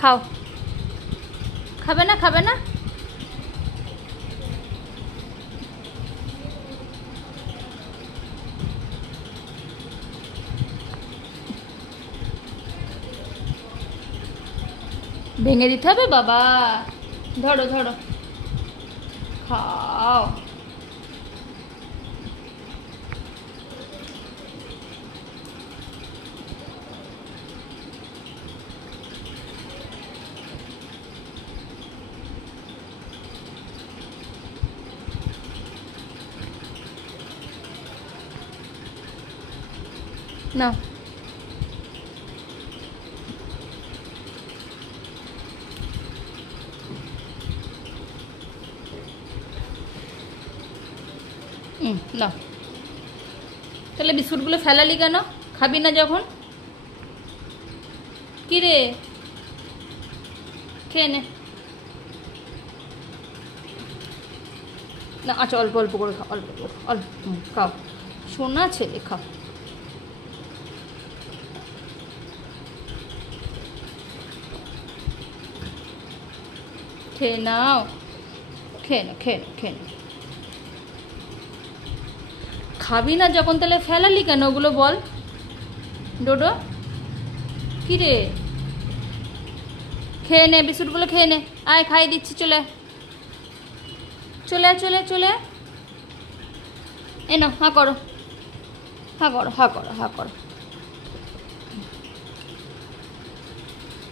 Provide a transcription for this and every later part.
খাও, খাবে না, খাবে না? ভেঙে দিতে হবে বাবা। ধরো ধরো, খাও। না, না। তাহলে বিস্কুটগুলো ফেলালি কেন? খাবি না যখন? কি রে, খেয়ে নে। না আচ্ছা, অল্প অল্প করে খাও, অল্প অল্প অল্প, খাও। সোনা ছেলে, খাও। খেয়ে নাও, খেয়ে না, খেয়ে না, খেয়ে না। খাবি না যখন তাহলে ফেলালি কেন ওগুলো বল ডোডো? কি রে, খেয়ে নে বিস্কুটগুলো, খেয়ে নে। আয়, খাইয়ে দিচ্ছি, চলে চলে চলে চলে। এ নাও, হা করো, হা করো, হা করো, হা করো।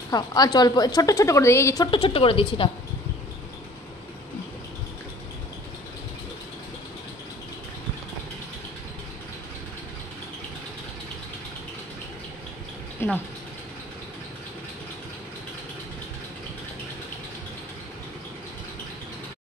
খাও। আচ্ছা, অল্প ছোট্ট ছোট্ট করে দিই, এই যে ছোট্ট ছোট্ট করে দিচ্ছি না। না